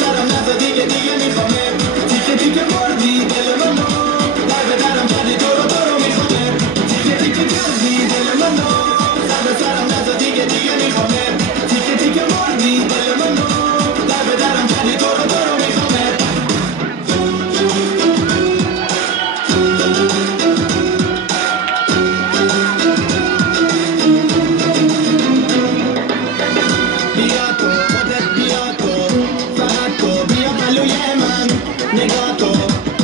سرم نزا دیگه میخوامه تیکه تیکه مردی دل منو در به درم کردی تو رو میخوامه تیکه تیکه کردی دل منو سر سرم نزا دیگه میخوامه تیکه تیکه مردی دل منو در به درم کردی تو رو میخوامه بیا تو خودت بیا تو فقط تو بیا پلوی من نگاه تو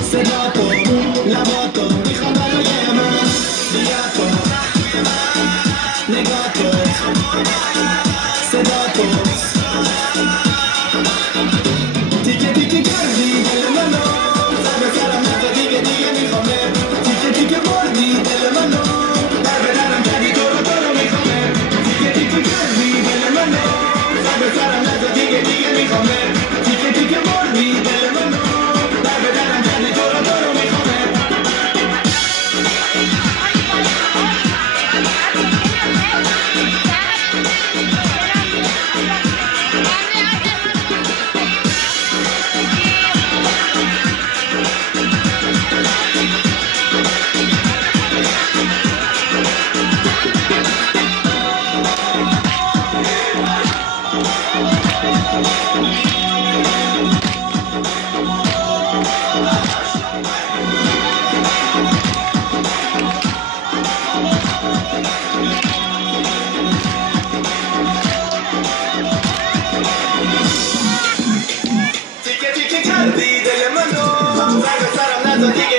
صدا تو لبا تو میخوام برای من بیا تو نگاه تو صدا تو تیکه تیکه کردی دل منو سر به سرم نزا دیگه میخوامه تیکه تیکه بردی دل منو در به درم کردی تو رو میخوامه تیکه تیکه کردی دل منو سر به سرم نزا دیگه میخوامه تیکه تیکه بردی دل منو در به درم کردی تو رو میخوامه تیکه تیکه کردی دل منو سر به سرم نزا دیگه